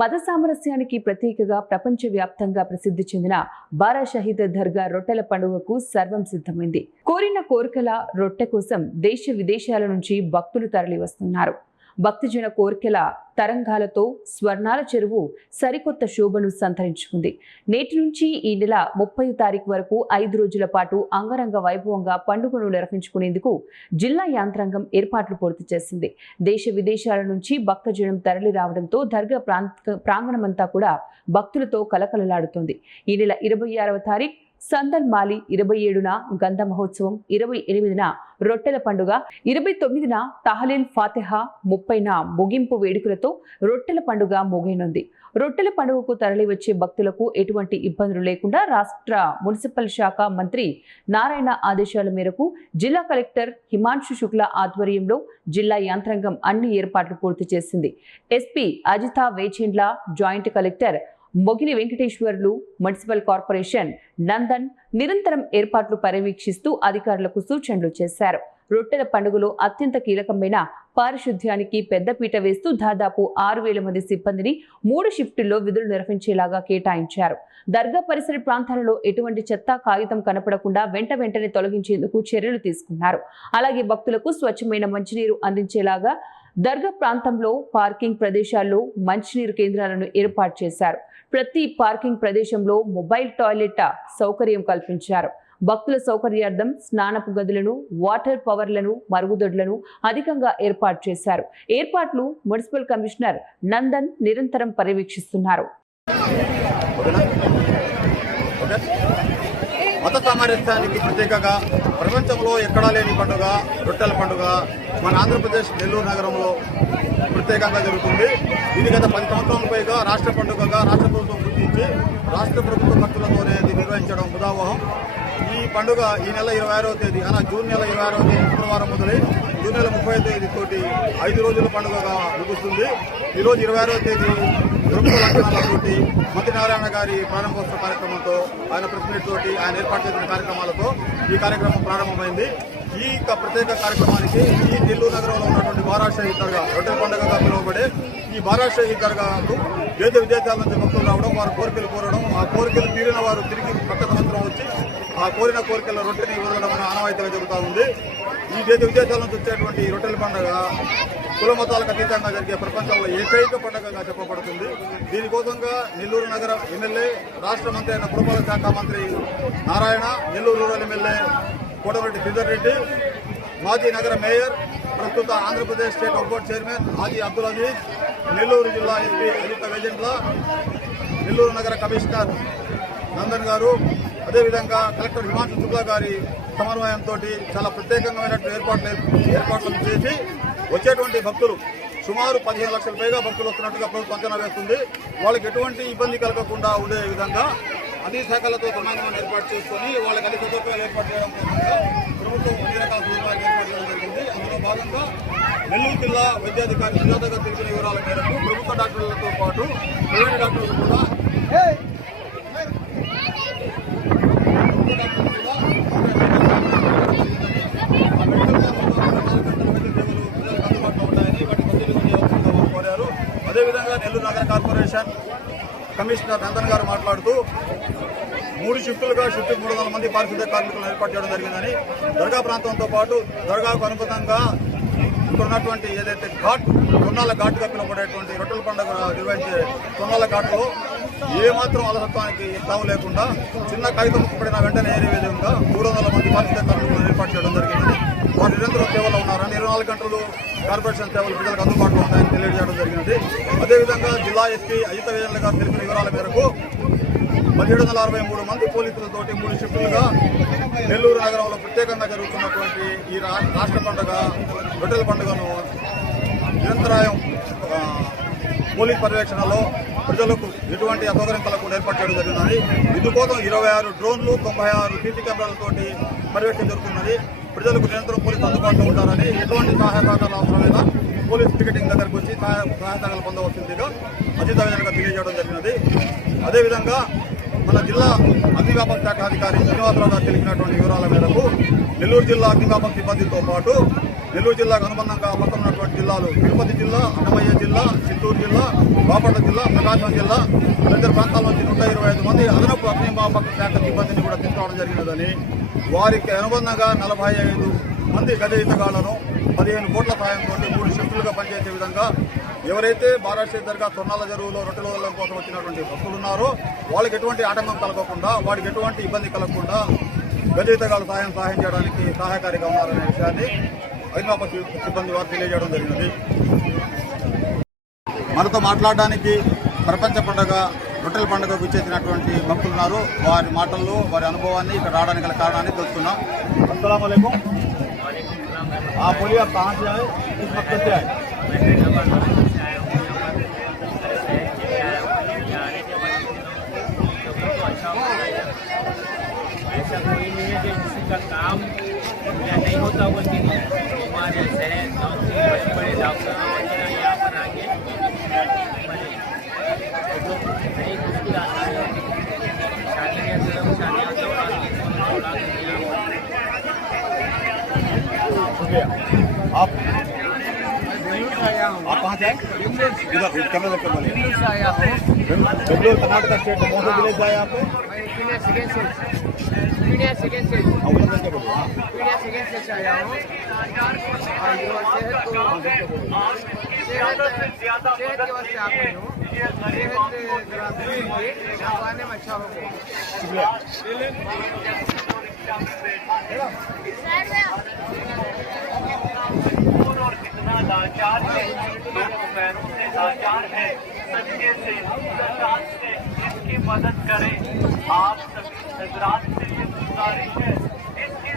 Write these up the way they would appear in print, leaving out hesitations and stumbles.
మత సామరస్యానికి ప్రతీకగా ప్రపంచవ్యాప్తంగా ప్రసిద్ధి చెందిన బారా షహీద్ దర్గా రొట్టెల పండుగకు సర్వం సిద్ధమైంది. కోరిన కోరికల రొట్టె కోసం దేశ విదేశాల నుంచి భక్తులు తరలి వస్తున్నారు. భక్తిజన కోరికల తరంగాలతో స్వర్ణాల చెరువు సరికొత్త శోభను సంతరించుకుంది. నేటి నుంచి ఈ నెల 30వ తారీఖు వరకు 5 రోజుల పాటు అంగరంగ వైభవంగా పండుగను నిర్వహించుకునేందుకు జిల్లా యాంత్రాంగం ఏర్పాట్లు పూర్తి చేసింది. దేశ విదేశాల నుంచి భక్తజనం తరలి రావడంతో దర్గా ప్రాంగణమంతా కూడా భక్తులతో కలకలలాడుతోంది. ఈ నెల 26వ తారీఖు సందల్ మాలి, 27న గంధ మహోత్సవం, 28న రొట్టెల పండుగ, 29న తహలీల్ ఫాతిహా, 30న ముగింపు వేడుకలతో రొట్టెల పండుగ ముగియనుంది. రొట్టెల పండుగకు తరలి వచ్చే భక్తులకు ఎటువంటి ఇబ్బందులు లేకుండా రాష్ట్ర మున్సిపల్ శాఖ మంత్రి నారాయణ ఆదేశాల మేరకు జిల్లా కలెక్టర్ హిమాంశు శుక్లా ఆధ్వర్యంలో జిల్లా యంత్రాంగం అన్ని ఏర్పాట్లు పూర్తి చేసింది. ఎస్పీ అజితా వేచేండ్ల, జాయింట్ కలెక్టర్ మొగిలి వెంకటేశ్వర్లు, మున్సిపల్ కార్పొరేషన్ నందన్ నిరంతరం ఏర్పాట్లు పర్యవేక్షిస్తూ అధికారులకు సూచనలు చేశారు. రొట్టెల పండుగలో అత్యంత కీలకమైన పారిశుధ్యానికి పెద్దపీట వేస్తూ దాదాపు 6,000 మంది సిబ్బందిని 3 షిఫ్టుల్లో విధులు నిర్వహించేలాగా కేటాయించారు. దర్గా పరిసర ప్రాంతాలలో ఎటువంటి చెత్త, కాగితం కనపడకుండా వెంటనే తొలగించేందుకు చర్యలు తీసుకున్నారు. అలాగే భక్తులకు స్వచ్ఛమైన మంచినీరు అందించేలాగా దర్గా ప్రాంతంలో పార్కింగ్ ప్రదేశాల్లో మంచినీరు కేంద్రాలను ఏర్పాటు చేశారు. ప్రతి పార్కింగ్ ప్రదేశంలో మొబైల్ టాయిలెట్ సౌకర్యం కల్పించారు. భక్తుల సౌకర్యార్థం స్నానపు గదులను, వాటర్ పవర్లను, మరుగుదొడ్లను అధికంగా ఏర్పాటు చేశారు. ఏర్పాట్లు మున్సిపల్ కమిషనర్ నందన్ నిరంతరం పర్యవేక్షిస్తున్నారు. మత సామరస్యానికి ప్రత్యేకంగా ప్రపంచంలో ఎక్కడా లేని పండుగ రొట్టెల పండుగ మన ఆంధ్రప్రదేశ్ నెల్లూరు నగరంలో ప్రత్యేకంగా జరుగుతుంది. ఇది గత 10 సంవత్సరాల పైగా రాష్ట్ర పండుగగా రాష్ట్ర ప్రభుత్వం గుర్తించి రాష్ట్ర ప్రభుత్వ ఖర్చులతోనే ఇది నిర్వహించడం ముదావహం. ఈ పండుగ ఈ నెల 26వ తేదీ జూన్ నెల 26వ తేదీ శుక్రవారం మొదలై జూన్ నెల 30వ తేదీ తోటి 5 రోజుల పండుగగా ముగుస్తుంది. ఈరోజు 26వ తేదీ ప్రముఖ లక్షణాలతోటి మంత్రి నారాయణ గారి ప్రారంభోత్సవ కార్యక్రమంతో, ఆయన ప్రెస్ మీట్ తోటి ఆయన ఏర్పాటు చేసిన కార్యక్రమాలతో ఈ కార్యక్రమం ప్రారంభమైంది. ఈ ప్రత్యేక కార్యక్రమానికి ఈ నెల్లూరు నగరంలో ఉన్నటువంటి బారా షహీద్ దర్గా రొట్టెల పండుగగా పిలువబడే ఈ బారా షహీద్ దర్గాకు దేశ విదేశాల నుంచి భక్తులు రావడం, వారి కోరికలు కోరడం, ఆ కోరికలు తీరిన వారు తిరిగి పక్క సంవత్సరం వచ్చి ఆ కోరిన కోరికల రొట్టెని వదలడం ఆనవాయితీగా జరుగుతూ ఉంది. ఈ దేశ విదేశాల నుంచి వచ్చేటువంటి రొట్టెల పండుగ కుల మతాలకు అతీతంగా జరిగే ప్రపంచంలో ఏకైక పండుగగా చెప్పబడుతుంది. దీనికోసంగా నెల్లూరు నగర ఎమ్మెల్యే, రాష్ట్ర మంత్రి అయిన పురపాలక శాఖ మంత్రి నారాయణ, నెల్లూరు రూరల్ ఎమ్మెల్యే కోటమిరెడ్డి శ్రీధర్ రెడ్డి, మాజీ నగర మేయర్, ప్రస్తుత Andhra Pradesh state board chairman Haji Abdul Aziz, Nellore జిల్లా ఎస్పీ అజిత వేజెండ్ల, నెల్లూరు నగర కమిషనర్ నందన్ గారు, అదేవిధంగా కలెక్టర్ హిమాంశు శుక్లా గారి సమన్వయంతో చాలా ప్రత్యేకమైన ఏర్పాట్లను చేసి వచ్చేటువంటి భక్తులు సుమారు 15 లక్షల పైగా భక్తులు వస్తున్నట్టుగా ప్రభుత్వం అంచనా వేస్తుంది. వాళ్ళకి ఎటువంటి ఇబ్బంది కలగకుండా ఉండే విధంగా అన్ని శాఖలతో సమన్వయం ఏర్పాటు చేసుకుని వాళ్ళకి అన్ని సదుపాయాలు ఏర్పాటు చేయడం కోసంగా ప్రభుత్వం అన్ని రకాల సదుపాయాలు ఏర్పాటు చేయడం జరిగింది. అందులో భాగంగా నెల్లూరు జిల్లా వైద్యాధికారి సుజాత గారు తెలిపిన వివరాల మేరకు ప్రభుత్వ డాక్టర్లతో పాటు ప్రైవేట్ డాక్టర్లు కూడా అదేవిధంగా నెల్లూరు నగర కార్పొరేషన్ కమిషనర్ నందన్ గారు మాట్లాడుతూ 3 షిఫ్టులుగా షిఫ్ట్ 300 మంది పారిశుద్ధ్య కార్మికులను ఏర్పాటు చేయడం జరిగిందని, దర్గా ప్రాంతంతో పాటు దర్గాకు అనుబంధంగా ఇక్కడ ఉన్నటువంటి ఏదైతే తొన్నాల ఘాటుగా పిలువబడేటువంటి రొట్టెల పండుగ నిర్వహించే తొన్నాల ఘాటులో ఏమాత్రం అలసత్వానికి తావు లేకుండా చిన్న కాగితం పడిన వెంటనే ఏరే విధంగా 300 మంది పారిశుద్ధ్య కార్మికులను ఏర్పాటు చేయడం జరిగింది. వారు నిరంతరం సేవలో ఉన్నారని 24 గంటలు కార్పొరేషన్ సేవలు ప్రజలకు అందుబాటులో ఉన్నాయని తెలియజేయడం జరిగినది. అదేవిధంగా జిల్లా ఎస్పీ అజిత వేజెండ్ల గారు తెలిపిన వివరాల మేరకు 1763 మంది పోలీసులతోటి 3 షిఫ్టులుగా నెల్లూరు నగరంలో ప్రత్యేకంగా జరుగుతున్నటువంటి ఈ రాష్ట్ర పండుగ రొట్టెల పండుగను నిరంతరాయం పోలీస్ పర్యవేక్షణలో ప్రజలకు ఎటువంటి అసౌకర్యం కలగకుండా ఏర్పాటు చేయడం జరిగిందని, ఇందుకోసం 26 డ్రోన్లు, 96 సీసీ కెమెరాలతోటి పర్యవేక్షణ జరుగుతున్నది. ప్రజలకు నిరంతరం పోలీసులు అందుబాటులో ఉంటారని, ఎటువంటి సహాయ సహకారాలు అవసరమైనా పోలీస్ టికెటింగ్ దగ్గరకు వచ్చి సహాయ సహకారాలు పొందవలసిందిగా అధికారులుగా తెలియజేయడం జరిగినది. అదేవిధంగా మన జిల్లా అగ్నిమాపక శాఖ అధికారి శ్రీనివాసరావు గారు తెలిపినటువంటి వివరాల మేరకు నెల్లూరు జిల్లా అగ్నిమాపక సిబ్బందితో పాటు నెల్లూరు జిల్లాకు అనుబంధంగా పక్కన ఉన్నటువంటి జిల్లాలు తిరుపతి జిల్లా, అన్నమయ్య జిల్లా, చిత్తూరు జిల్లా, బాపట్ల జిల్లా, ప్రకాశం జిల్లా తదితర ప్రాంతాల నుంచి 125 మంది అదనపు అగ్నిమాపక శాఖ సిబ్బందిని కూడా తీసుకురావడం జరిగినదని, వారికి అనుబంధంగా 45 మంది గజ ఈతగాళ్లను 15 కోట్ల సాయంతో 3 షిఫ్టులుగా పనిచేసే విధంగా ఎవరైతే బారాషహీద్ దర్గా తొన్నాల చెరువులో రొట్టెల వదలడం కోసం వచ్చినటువంటి భక్తులు ఉన్నారో వాళ్ళకి ఎటువంటి ఆటంకం కలగకుండా, వాడికి ఎటువంటి ఇబ్బంది కలగకుండా గజ ఈతగాళ్లు సహాయం చేయడానికి సహాయకారిగా ఉన్నారనే విషయాన్ని అగ్నిమాపక సిబ్బంది వారు తెలియజేయడం జరిగింది. మనతో మాట్లాడడానికి ప్రపంచ పండుగ రొట్టెల పండుగకు ఇచ్చేసినటువంటి భక్తులు ఉన్నారు. వారి మాటల్లో వారి అనుభవాన్ని ఇక్కడ రావడానికి గల కారణాన్ని తెలుసుకున్నాం. అస్సలాము అలైకుం. आप बोलिए, आप कहाँ से आए, किस मकसद से आए? ऐसा कोई नहीं है कि किसी का काम या नहीं होता हुआ कि हमारे शहर गाँव के बड़े बड़े डॉक्टर वगैरह यहाँ पर आके नहीं मुश्किल आता है, आप कहाँ से आए? इधर कैमरा लेकर बोलिए। बेंगलुरु कर्नाटक स्टेट में कौन सा विलेज आए आप? पीडिया सेकेंड से आया हूँ। सेहत की वजह से आप हूँ। सेहत आने में अच्छा होगा। और कितना लाचार है, पैरों से लाचार है, सच्चे से सरकार से इसकी मदद करें। आप सभी हजरात से ये गुजारिश है, इसकी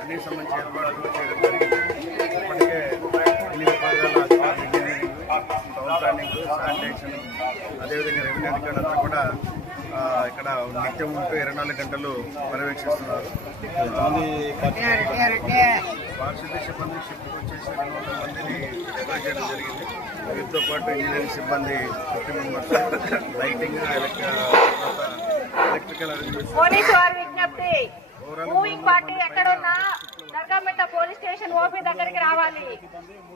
అన్ని సంబంధించి ఏర్పాట్లు చేయడం జరిగింది. ఇప్పటికే అన్ని విభాగాల ఇంజనీరింగ్, టౌన్ ప్లానింగ్, శానిటేషన్, అదేవిధంగా రెవెన్యూ అధికారులంతా కూడా ఇక్కడ నిత్యం ఉంటూ 24 గంటలు పర్యవేక్షిస్తున్నారు. పారిశుద్ధ్య సిబ్బంది షిఫ్ట్కి వచ్చేసి 200 మందిని డిప్లాయ్ చేయడం జరిగింది. వీటితో పాటు ఇంజనీరింగ్ సిబ్బంది 50 members, lighting, electrical arrangements. Police వారి విజ్ఞప్తి, మూవింగ్ పార్టీ ఎక్కడున్నా దర్గామిట్ట పోలీస్ స్టేషన్ ఓపీ దగ్గరికి రావాలి.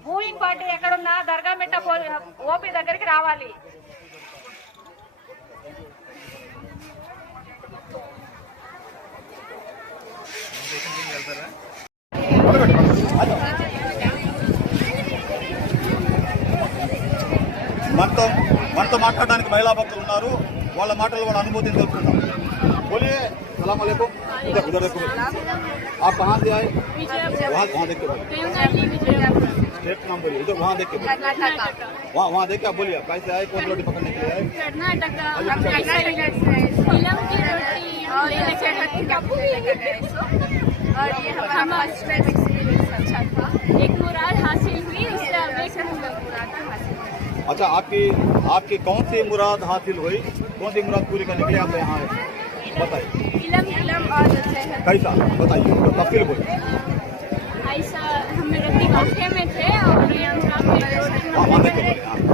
మూవింగ్ పార్టీ ఎక్కడున్నా దర్గామిట్ట ఓపీ దగ్గరికి రావాలి. మనతో మాట్లాడడానికి మహిళా భక్తులు ఉన్నారు. వాళ్ళ మాటలు వాళ్ళ అనుభూతిని తెలుసుకుందాం. बोलिए, सलाम अलैकुम. इधर देखो. आप कहाँ से आए? वहाँ देख के बोलिए. स्टेट नाम बोलिए. इधर वहाँ देख के बोलिए. वहाँ देख के आप बोलिए. कैसे आए, कौन रोटी पकड़ने के लिए आए? कर्नाटका फिल्म की रोटी और ये हमारा एक्सपीरियंस अच्छा था. एक मुराद हासिल हुई, उससे आगे से हम लोग मुराद हासिल. अच्छा, आपकी कौन सी मुराद हासिल हुई? कौन सी मुराद पूरी करने के लिए आप यहाँ आए? बताइए. इलम और कैसा बताइए, तफसील बोलिए. ऐसा हम रत्ती वाक़े में थे और वहाँ देख के बोलिए.